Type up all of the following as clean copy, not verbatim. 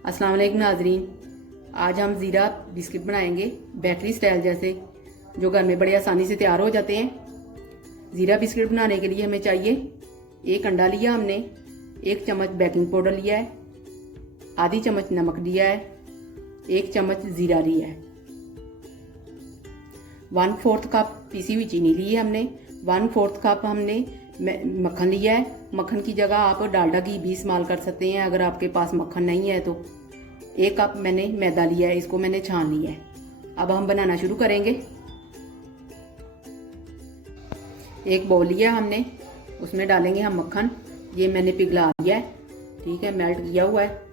अस्सलाम वालेकुम नाजरीन। आज हम ज़ीरा बिस्किट बनाएंगे बेकरी स्टाइल जैसे, जो घर में बड़े आसानी से तैयार हो जाते हैं। ज़ीरा बिस्किट बनाने के लिए हमें चाहिए एक अंडा लिया हमने, 1 चम्मच बेकिंग पाउडर लिया है, आधी चम्मच नमक लिया है, 1 चम्मच ज़ीरा लिया है, 1/4 कप पीसी हुई चीनी ली है हमने, 1/4 कप हमने मक्खन लिया है। मक्खन की जगह आप डालडा घी भी इस्तेमाल कर सकते हैं अगर आपके पास मक्खन नहीं है तो। 1 कप मैंने मैदा लिया है, इसको मैंने छान लिया है। अब हम बनाना शुरू करेंगे। एक बाउल लिया हमने, उसमें डालेंगे हम मक्खन। ये मैंने पिघला लिया है, ठीक है, मेल्ट किया हुआ है।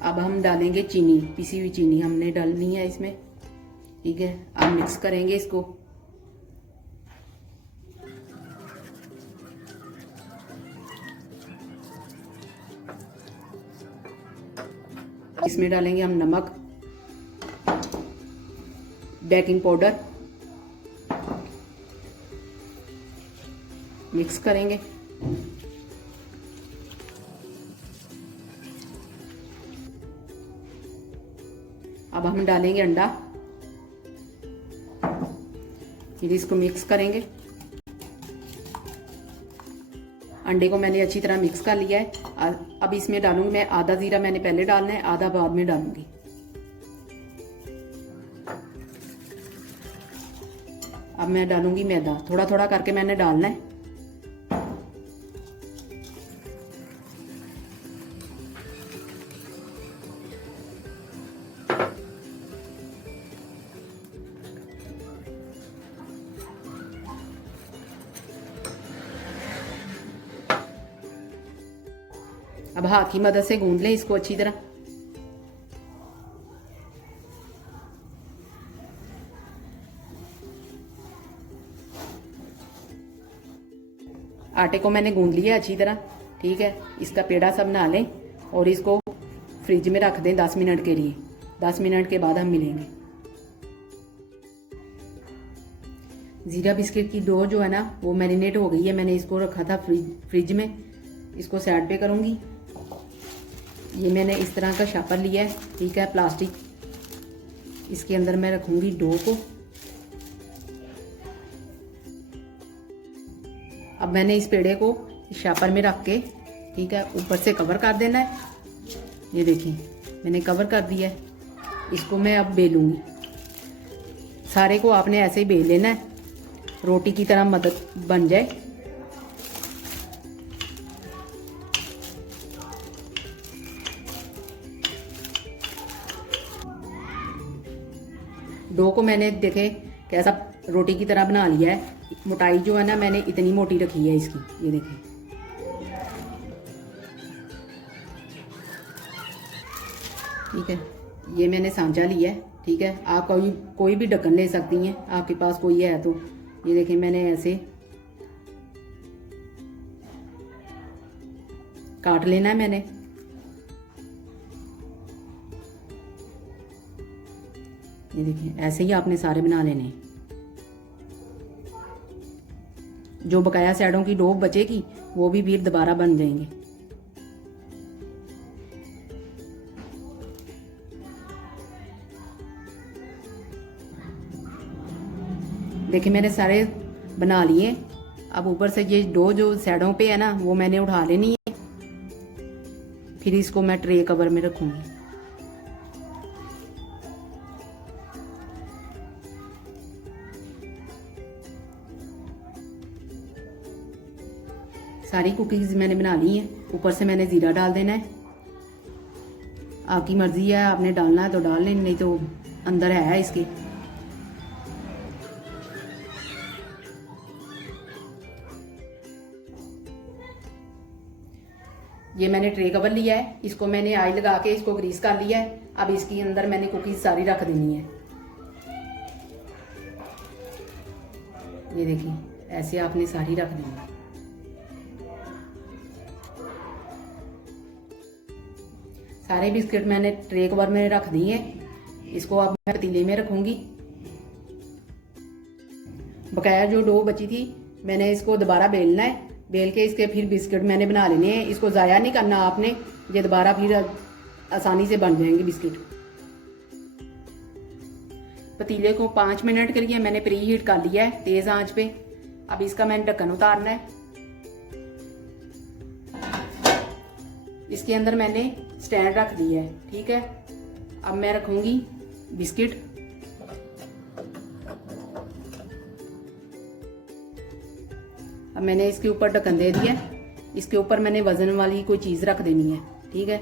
अब हम डालेंगे चीनी, पिसी हुई चीनी हमने डालनी है इसमें, ठीक है। अब मिक्स करेंगे इसको। इसमें डालेंगे हम नमक, बेकिंग पाउडर, मिक्स करेंगे। अब हम डालेंगे अंडा, फिर इसको मिक्स करेंगे। अंडे को मैंने अच्छी तरह मिक्स कर लिया है। अब इसमें डालूंगी मैं आधा ज़ीरा, मैंने पहले डालना है, आधा बाद में डालूंगी। अब मैं डालूंगी मैदा, थोड़ा थोड़ा करके मैंने डालना है। अब हाथ की मदद से गूंद लें इसको अच्छी तरह। आटे को मैंने गूंद लिया अच्छी तरह, ठीक है। इसका पेड़ा सा बना लें और इसको फ्रिज में रख दें 10 मिनट के लिए। 10 मिनट के बाद हम मिलेंगे। ज़ीरा बिस्किट की डो जो है ना वो मैरिनेट हो गई है। मैंने इसको रखा था फ्रिज में। इसको साइड पे करूँगी। ये मैंने इस तरह का शापर लिया है, ठीक है, प्लास्टिक। इसके अंदर मैं रखूँगी डो को। अब मैंने इस पेड़े को शापर में रख के, ठीक है, ऊपर से कवर कर देना है। ये देखिए मैंने कवर कर दिया है। इसको मैं अब बेलूंगी। सारे को आपने ऐसे ही बेल लेना है, रोटी की तरह मदद बन जाए। डो को मैंने देखे कैसा रोटी की तरह बना लिया है। मोटाई जो है ना मैंने इतनी मोटी रखी है इसकी, ये देखिए। ठीक है, ये मैंने सांचा लिया है, ठीक है। आप कोई भी ढक्कन ले सकती हैं, आपके पास कोई है तो। ये देखिए मैंने ऐसे काट लेना है मैंने। ये देखिए ऐसे ही आपने सारे बना लेने हैं। जो बकाया साइडों की डो बचेगी वो भी फिर दोबारा बन जाएंगे। देखिए मैंने सारे बना लिए। अब ऊपर से ये डो जो साइडों पे है ना वो मैंने उठा लेनी है। फिर इसको मैं ट्रे कवर में रखूंगी। सारी कुकीज़ मैंने बना ली है। ऊपर से मैंने ज़ीरा डाल देना है। आपकी मर्ज़ी है, आपने डालना है तो डाल लें, नहीं तो अंदर है इसके। ये मैंने ट्रे कवर लिया है, इसको मैंने ऑयल लगा के इसको ग्रीस कर लिया है। अब इसके अंदर मैंने कुकीज़ सारी रख देनी है। ये देखिए ऐसे आपने सारी रख देनी है। सारे बिस्किट मैंने ट्रे कवर में रख दिए। इसको अब मैं पतीले में रखूंगी। बकाया जो डो बची थी मैंने इसको दोबारा बेलना है। बेल के इसके फिर बिस्किट मैंने बना लेने हैं। इसको ज़ाया नहीं करना आपने, ये दोबारा फिर आसानी से बन जाएंगे बिस्किट। पतीले को 5 मिनट के लिए मैंने प्री हीट कर लिया है तेज आंच पे। अब इसका मैंने ढक्कन उतारना है। इसके अंदर मैंने स्टैंड रख दिया है, ठीक है। अब मैं रखूंगी बिस्किट। अब मैंने इसके ऊपर ढक्कन दे दिया। इसके ऊपर मैंने वजन वाली कोई चीज रख देनी है, ठीक है।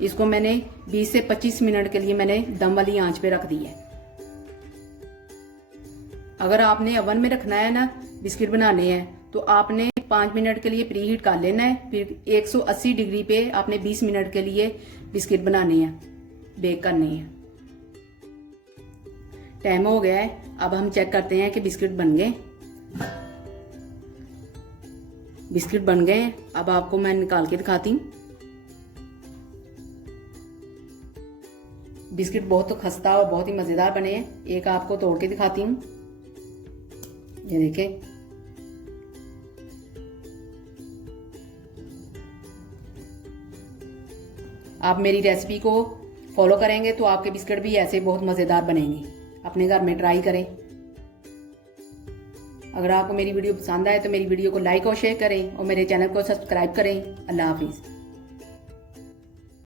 इसको मैंने 20 से 25 मिनट के लिए मैंने दम वाली आंच पे रख दी है। अगर आपने ओवन में रखना है ना बिस्किट बनाने हैं तो आपने 5 मिनट के लिए प्री हीट कर लेना है। फिर 180 डिग्री पे आपने 20 मिनट के लिए बिस्किट बनाने हैं, बेक करने हैं। टाइम हो गया है। अब हम चेक करते हैं कि बिस्किट बन गए। बिस्किट बन गए हैं। अब आपको मैं निकाल के दिखाती हूँ। बिस्किट बहुत खस्ता और बहुत ही मजेदार बने हैं। एक आपको तोड़ के दिखाती हूँ, ये देखें। आप मेरी रेसिपी को फॉलो करेंगे तो आपके बिस्किट भी ऐसे बहुत मजेदार बनेंगे। अपने घर में ट्राई करें। अगर आपको मेरी वीडियो पसंद आए तो मेरी वीडियो को लाइक और शेयर करें और मेरे चैनल को सब्सक्राइब करें। अल्लाह हाफिज।